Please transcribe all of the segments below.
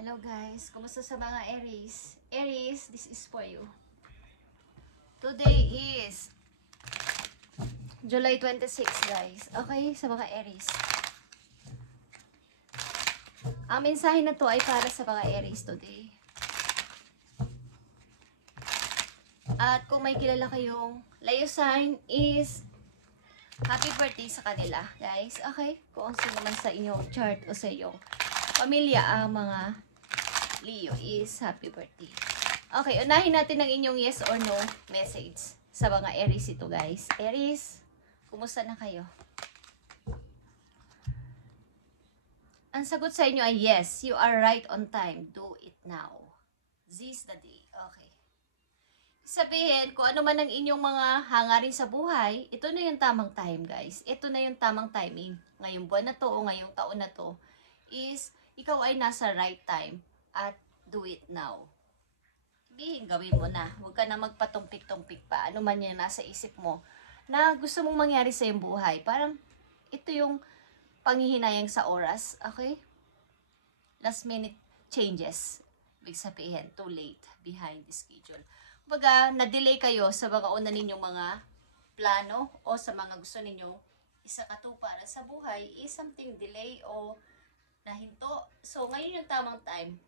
Hello guys, kumusta sa mga Aries? Aries, this is for you. Today is July 26 guys. Okay, sa mga Aries. Ang mensahe na to ay para sa mga Aries today. At kung may kilala kayong Leo sign is happy birthday sa kanila guys. Okay, kung sino man sa inyong chart o sa inyong pamilya ang mga Leo is happy birthday. Okay, unahin natin ang inyong yes or no message sa mga Aries ito guys. Aries, kumusta na kayo? Ang sagot sa inyo ay yes, you are right on time. Do it now. This is the day. Okay. Sabihin, kung ano man ang inyong mga hangarin sa buhay, ito na yung tamang time guys. Ito na yung tamang timing. Ngayong buwan na to o ngayong taon na to is ikaw ay nasa right time. At do it now. Sabihin, gawin mo na. Huwag ka na magpatumpik-tumpik pa. Ano man yung nasa isip mo na gusto mong mangyari sa iyong buhay. Parang ito yung panghihinayang sa oras. Okay? Last minute changes. Ibig sabihin, too late behind the schedule. Kumbaga, na-delay kayo sa mga una ninyong mga plano o sa mga gusto ninyong isakatuparan sa buhay is something delay o nahinto. So, ngayon yung tamang time.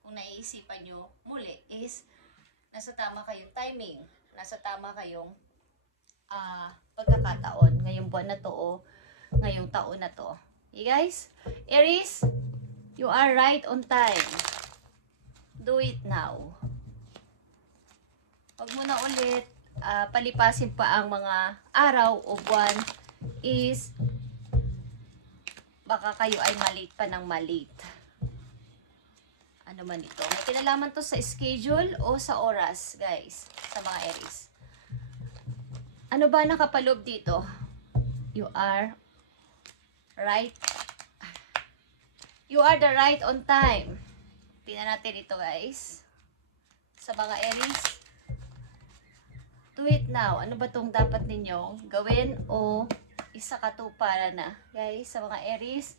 Kung naiisipan nyo muli is nasa tama kayong timing, nasa tama kayong pagkakataon ngayong buwan na to o ngayong taon na to. Okay guys? Aries, you are right on time. Do it now. Huwag mo na ulit palipasin pa ang mga araw o buwan is baka kayo ay malate pa ng malate. Ano man ito? May kinalaman to sa schedule o sa oras, guys, sa mga Aries. Ano ba nakapaloob dito? You are right. You are the right on time. Tingnan natin ito, guys. Sa mga Aries. Do it now. Ano ba tong dapat ninyong gawin o isakatuparan na, guys, sa mga Aries?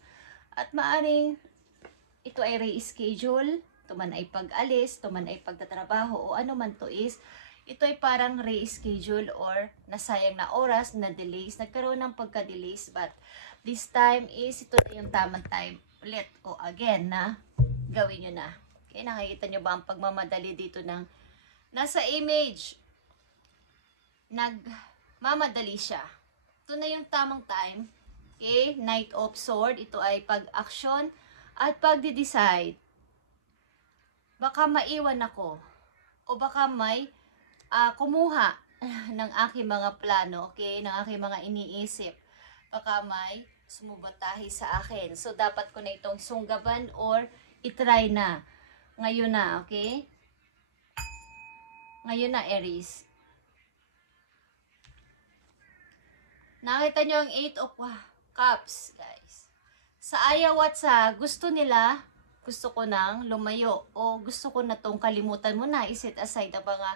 At maaring ito ay reschedule, ito man ay pag-alis, ito man ay pagtatrabaho, o ano man to is, ito ay parang reschedule or nasayang na oras, na delays, nagkaroon ng pagka-delays, but this time is, ito na yung tamang time ulit, o again, na gawin nyo na. Okay, nakikita nyo ba ang pagmamadali dito ng nasa image, nagmamadali siya. Ito na yung tamang time. Okay, Knight of Sword, ito ay pag-action, at pagdi-decide, baka maiwan ako o baka may kumuha ng aking mga plano, okay, ng aking mga iniisip. Baka may sumubatahi sa akin. So, dapat ko na itong sunggaban or itry na. Ngayon na, okay? Ngayon na, Aries. Nakita nyo ang 8 of Cups, guys. Sa ayaw at sa gusto nila, gusto ko nang lumayo o gusto ko na tong kalimutan mo na, iset aside ang mga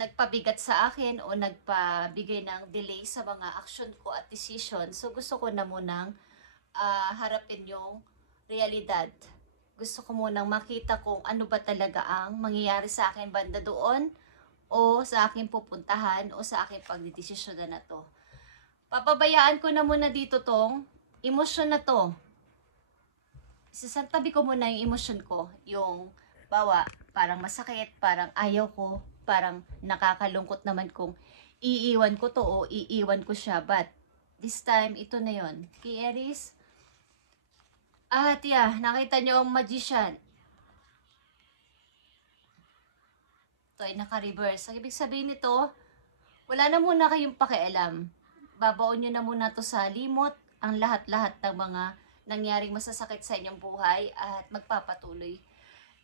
nagpabigat sa akin o nagpabigay ng delay sa mga action ko at decision. So gusto ko na munang harapin yung realidad. Gusto ko munang makita kung ano ba talaga ang mangyayari sa akin banda doon o sa aking pupuntahan o sa aking pagdidesisyon na to. Papabayaan ko na muna dito tong emosyon na to. Isasantabi ko muna yung emosyon ko. Yung bawa, parang masakit, parang ayaw ko, parang nakakalungkot naman kung iiwan ko to o iiwan ko siya. But this time, ito na yon. Okay, Aries? At yeah, nakita nyo ang Magician. Ito ay naka-reverse. Ang ibig sabihin nito, wala na muna kayong pakialam. Babaon nyo na muna to sa limot ang lahat-lahat ng mga nangyaring masasakit sa inyong buhay at magpapatuloy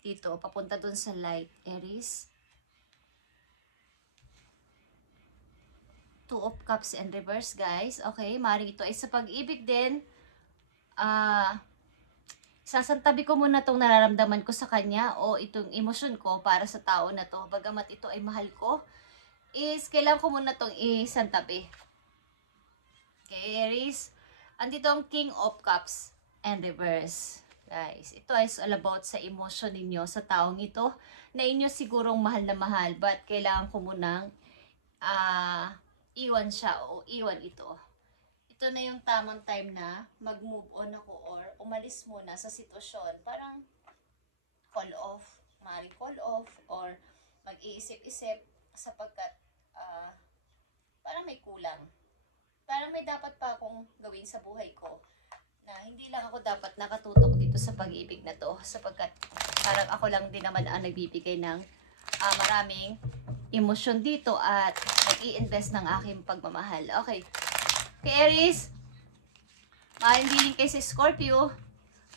dito, papunta dun sa light, Aries. 2 of Cups and reverse, guys. Okay, maaaring ito ay sa pag-ibig din. Sasantabi ko muna itong nararamdaman ko sa kanya o itong emosyon ko para sa tao na to. Bagamat ito ay mahal ko, is kailangan ko muna itong isantabi. Okay, Aries. Andito ang King of Cups. and reverse. Guys, ito is all about sa emotion ninyo sa taong ito na inyo sigurong mahal na mahal but kailangan ko munang iwan siya o iwan ito. Ito na yung tamang time na mag-move on ako or umalis muna sa sitwasyon. Parang call off, maaaring call off or mag-iisip-isip sapagkat parang may kulang. Parang may dapat pa akong gawin sa buhay ko na hindi lang ako dapat nakatutok dito sa pag-ibig na to sapagkat parang ako lang din naman ang nagbibigay ng maraming emosyon dito at nag-i-invest ng aking pagmamahal. Okay. Kay Aries, hindi din kay si Scorpio,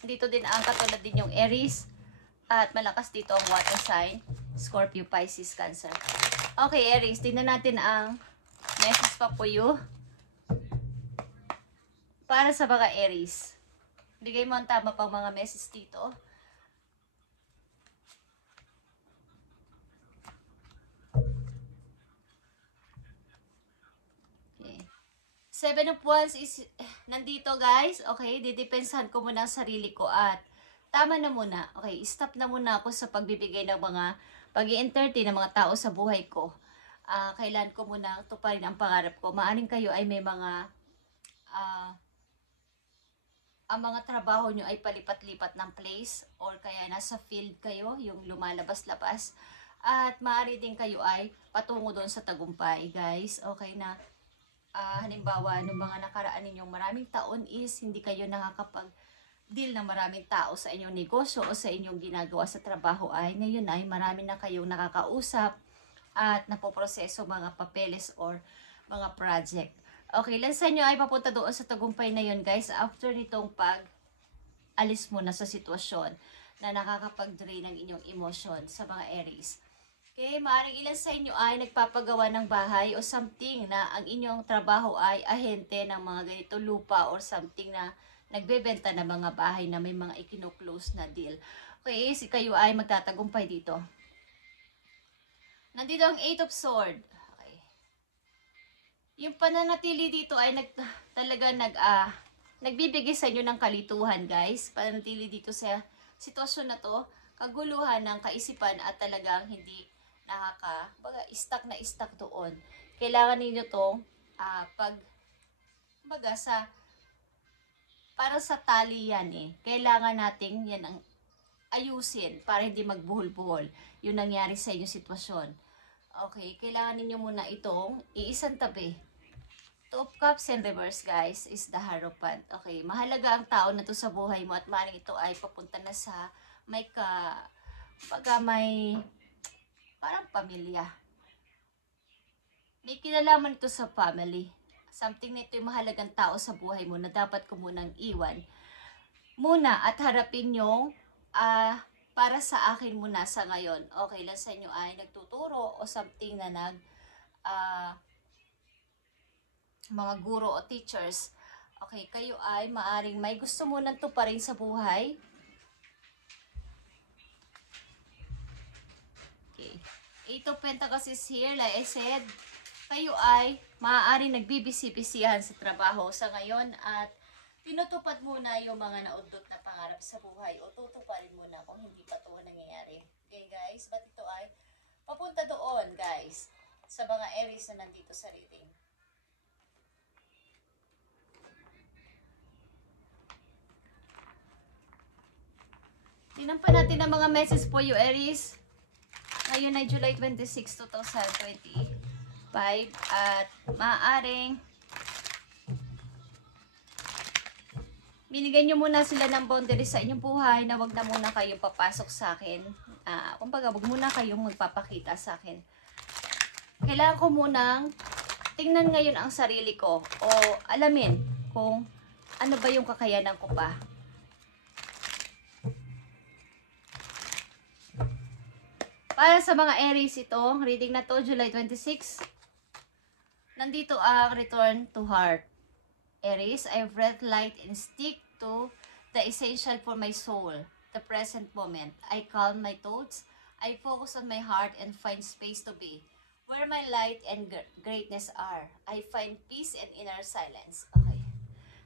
dito din ang katulad din yung Aries at malakas dito ang water sign, Scorpio, Pisces, Cancer. Okay, Aries, tingnan natin ang message pa po you para sa mga Aries. Bigay mo ang tama pang mga message dito. Okay. Seven of Wands is nandito, guys. Okay, didepensahan ko muna ang sarili ko at tama na muna. Okay, stop na muna ako sa pagbibigay ng mga pag-i-entertain ng mga tao sa buhay ko. Kailan ko muna tuparin ang pangarap ko. Maaring kayo ay may mga ang mga trabaho nyo ay palipat-lipat ng place or kaya nasa field kayo, yung lumalabas-labas. At maaari din kayo ay patungo doon sa tagumpay, guys. Okay na, halimbawa, nung mga nakaraan ninyong maraming taon is hindi kayo nakakapag-deal ng maraming tao sa inyong negosyo o sa inyong ginagawa sa trabaho ay ngayon ay marami na kayong nakakausap at napoproseso mga papeles or mga project. Okay, lansan nyo ay papunta doon sa tagumpay na yun, guys, after nitong pag-alis mo na sa sitwasyon na nakakapag-drain ng inyong emosyon sa mga Aries. Okay, maaaring ilan sa inyo ay nagpapagawa ng bahay o something na ang inyong trabaho ay ahente ng mga ganito lupa or something na nagbebenta ng mga bahay na may mga ikino-close na deal. Okay, kayo ay magtatagumpay dito. Nandito ang 8 of Swords. Yung pananatili dito ay nagbibigay sa inyo ng kalituhan, guys. Pananatili dito sa sitwasyon na to, kaguluhan ng kaisipan at talagang hindi stuck na stuck doon. Kailangan ninyo tong para sa tali yan eh. Kailangan nating yan ang ayusin para hindi magbuhol-buhol yung nangyari sa inyong sitwasyon. Okay, kailangan ninyo muna itong iisang tabi. Two of Cups in reverse, guys, is the Hierophant. Okay, mahalaga ang tao na to sa buhay mo at maaaring ito ay papunta na sa may parang pamilya. May kinalaman ito sa family. Something na ito yung mahalagang tao sa buhay mo na dapat ko munang iwan. Muna at harapin yung para sa akin muna sa ngayon. Okay lang sa inyo ay nagtuturo o something na mga guro o teachers. Okay, kayo ay maaring may gusto mo nang tuparin sa buhay. Okay. 8 of Pentacles is here, like I said. Kayo ay maaaring nagbibisi-bisihan sa trabaho sa ngayon at tinutupad muna yung mga naudot na pangarap sa buhay o tutuparin muna kung hindi pa ito nangyayari. Okay, guys? But ito ay papunta doon, guys, sa mga Aries na nandito sa reading. Tingnan pa natin ang mga message po you, Aries. Ngayon ay July 26, 2025 at maaaring binigyan nyo muna sila ng boundaries sa inyong buhay na wag na muna kayong papasok sa akin. Kumbaga, wag muna kayong magpapakita sa akin. Kailangan ko munang tingnan ngayon ang sarili ko o alamin kung ano ba yung kakayanan ko pa. Para sa mga Aries, itong reading na to, July 26, nandito ang return to heart. Aries, I breathe light and stick to the essential for my soul, the present moment. I calm my thoughts, I focus on my heart and find space to be. Where my light and greatness are, I find peace and inner silence. Okay.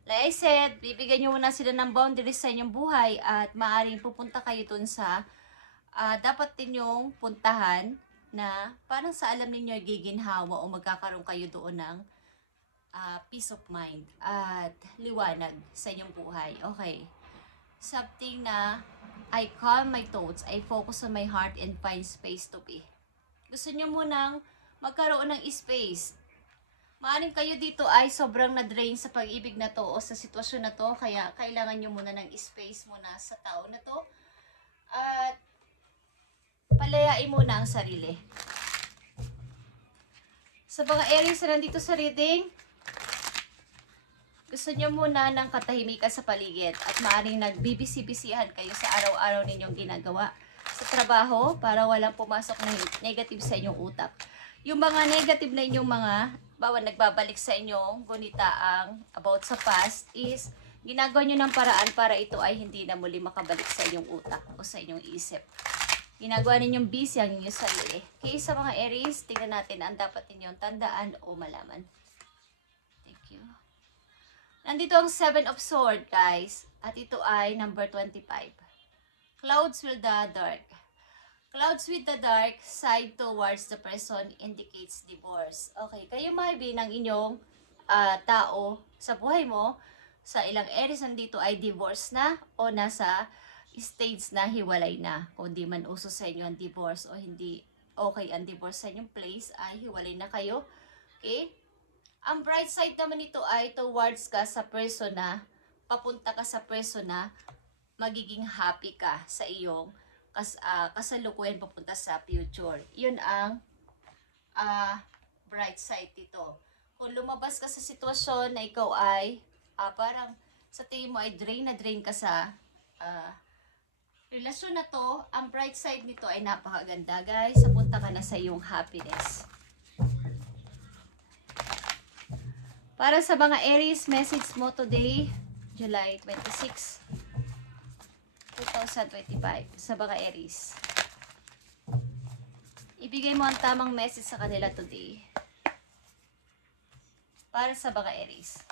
Like I said, bibigyan nyo muna sila ng boundaries sa inyong buhay at maaaring pupunta kayo dun sa dapat ninyong puntahan na parang sa alam ninyo giginhawa o magkakaroon kayo doon ng peace of mind at liwanag sa inyong buhay. Okay. Something na I calm my thoughts, I focus on my heart and find space to be. Gusto nyo munang magkaroon ng space. Maaring kayo dito ay sobrang na-drain sa pag-ibig na to o sa sitwasyon na to, kaya kailangan nyo muna ng space muna sa tao na to. At palayain muna ang sarili. Sa mga Aries na nandito sa reading, gusto nyo muna ng katahimikan sa paligid at maaaring nagbibisi-bisihan kayo sa araw-araw ninyong ginagawa sa trabaho para walang pumasok na negative sa inyong utak. Yung mga negative na inyong mga nagbabalik sa inyong gunitaang about sa past is ginagawa nyo ng paraan para ito ay hindi na muli makabalik sa inyong utak o sa inyong isip. Ginagawa ninyong busy ang inyong sarili. Kaya sa mga Aries, tingnan natin ang dapat ninyong tandaan o malaman. Thank you. Nandito ang 7 of Swords, guys. At ito ay number 25. Clouds with the dark. Clouds with the dark side towards the person indicates divorce. Okay, kayo maybe ng inyong tao sa buhay mo, sa ilang Aries nandito ay divorce na o nasa stage na hiwalay na. Kung di man uso sa inyo ang divorce o hindi okay ang divorce sa inyong place, ay hiwalay na kayo. Okay? Ang bright side naman nito ay towards ka sa person na, papunta ka sa person na magiging happy ka sa iyong kasalukuyan papunta sa future. Yun ang bright side dito. Kung lumabas ka sa sitwasyon na ikaw ay parang sa tingin mo ay drain na drain ka sa relasyon na to, ang bright side nito ay napakaganda, guys. Sapunta ka na sa iyong happiness. Para sa mga Aries, message mo today, July 26, 2025, sa mga Aries. Ibigay mo ang tamang message sa kanila today. Para sa mga Aries.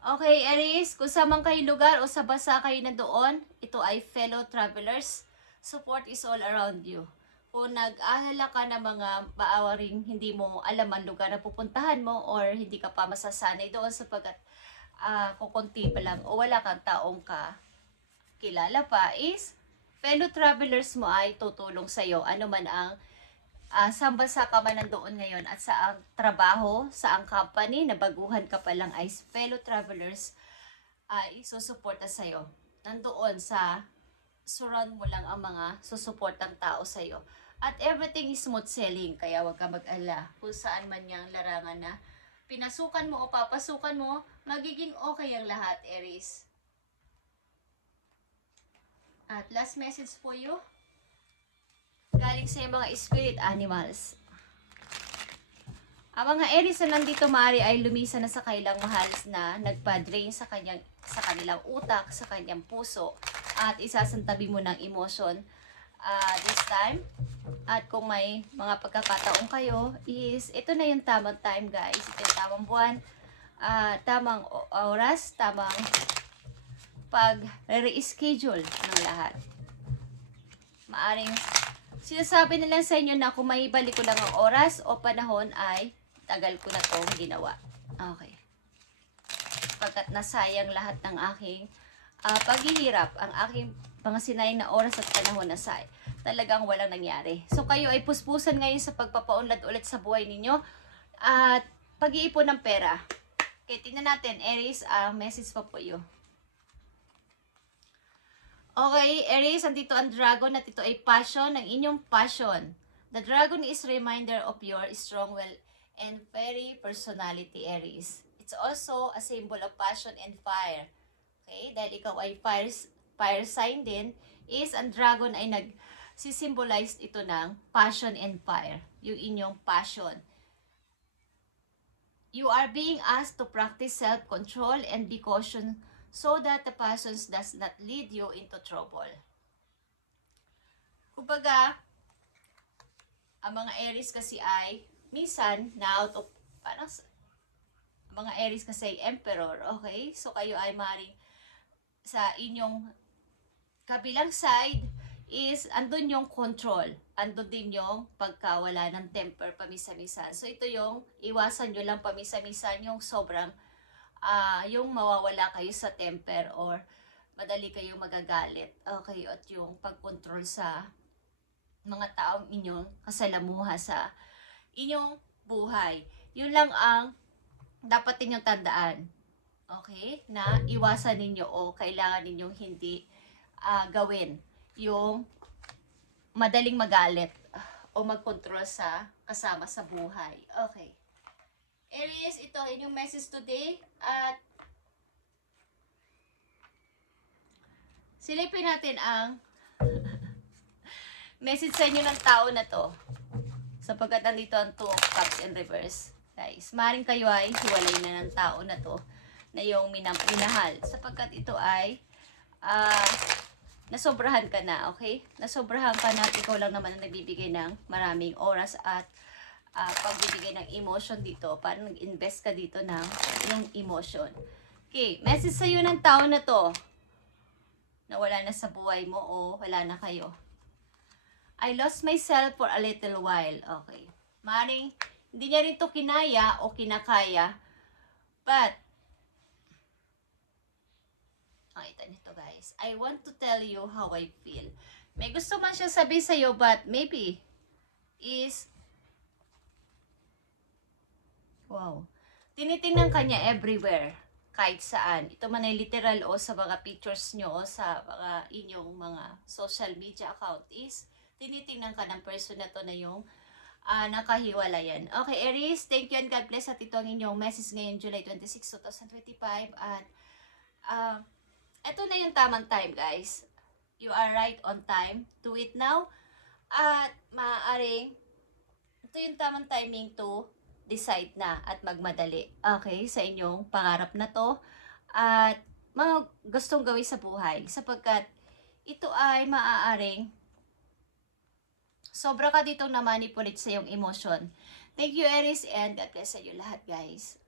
Okay, Aries, kung sa mang kayong lugar o sa basa kayo na doon, ito ay fellow travelers. Support is all around you. Kung nag-ahala ka ng mga maawaring hindi mo alam ang lugar na pupuntahan mo or hindi ka pa masasanay doon sapagkat kukunti pa lang o wala kang taong kilala pa, is fellow travelers mo ay tutulong sa'yo. Ano man ang saan bansa ka man nandoon ngayon at sa ang trabaho, sa ang company, na baguhan ka pa lang, ay fellow travelers ay susuporta sa'yo. Nandoon sa surround mo lang ang mga susuportang tao sa'yo. At everything is smooth sailing, kaya wag ka mag-ala kung saan man yung larangan na pinasukan mo o papasukan mo, magiging okay ang lahat, Aries. At last message for you, galing sa mga spirit animals. Ang mga Aries na nandito maaari ay lumisan na sa kailang mahal na nagpa-drain sa kanilang utak, sa kanyang puso, at isasantabi mo ng emotion this time. At kung may mga pagkakataon kayo, is ito na yung tamang time, guys. Ito yung tamang buwan, tamang oras, tamang pag-reschedule ng lahat. Maaring sinasabi nila sa inyo na kung may balik ko lang ang oras o panahon ay tagal ko na itong ginawa. Okay. Pagkat nasayang lahat ng aking paghihirap, ang aking mga sinayang na oras at panahon na talagang walang nangyari. So kayo ay puspusan ngayon sa pagpapaunlad ulit sa buhay ninyo at pag-iipon ng pera. Okay, tingnan natin, Aries, message pa po yun. Okay, Aries, andito ang dragon at ito ay passion, ng inyong passion. The dragon is reminder of your strong will and very personality, Aries. It's also a symbol of passion and fire. Okay, dahil ikaw ay fire sign din, is ang dragon ay nag-symbolize ito ng passion and fire. Yung inyong passion. You are being asked to practice self-control and be cautious so that the passions does not lead you into trouble. Kumbaga, ang mga Aries kasi ay minsan na out of, parang Mga Aries kasi Emperor, okay? So kayo ay maring sa inyong kabilang side is andun yung control. Andun din yung pagkawala ng temper pamisa-misan. So ito yung iwasan nyo lang pamisa-misan yung sobrang yung mawawala kayo sa temper or madali kayong magagalit. Okay, at yung pagkontrol sa mga taong inyong kasalamuha sa inyong buhay. Yun lang ang dapat ninyong tandaan. Okay? Na iwasan ninyo o kailangan ninyong hindi gawin yung madaling magalit o magkontrol sa kasama sa buhay. Okay. Aries, ito inyong message today at silipin natin ang message sa inyo ng tao na to. Sapagkat nandito ang 2 of Cups in reverse. Guys, maaaring kayo ay hiwalay na ng tao na to na yung minahal. Sapagkat ito ay nasobrahan ka na, okay? Nasobrahan ka na at ikaw lang naman ang nagbibigay ng maraming oras at pagbibigay ng emotion dito. Parang nag-invest ka dito ng yung emotion. Okay, message sa'yo ng tao na to na wala na sa buhay mo o wala na kayo. I lost myself for a little while. Okay. Maring hindi niya rin to kinaya o kinakaya. But, ito nito guys. I want to tell you how I feel. May gusto man siya sabi sa'yo, but maybe is, wow, tinitingnan ka niya everywhere. Kahit saan. Ito man ay literal o sa mga pictures nyo o sa mga inyong mga social media account is, tinitingnan ka ng person na to na yung nakahiwalayan. Okay, Aries, thank you and God bless. At ito ang inyong message ngayon, July 26, 2025. At ito na yung tamang time, guys. You are right on time. Do it now. At maaaring ito yung tamang timing to decide na at magmadali. Okay, sa inyong pangarap na to. At mga gustong gawin sa buhay. Sapagkat ito ay maaaring sobra ka ditong na-manipulate sa iyong emotion. Thank you, Aries, and God bless sa iyo lahat, guys.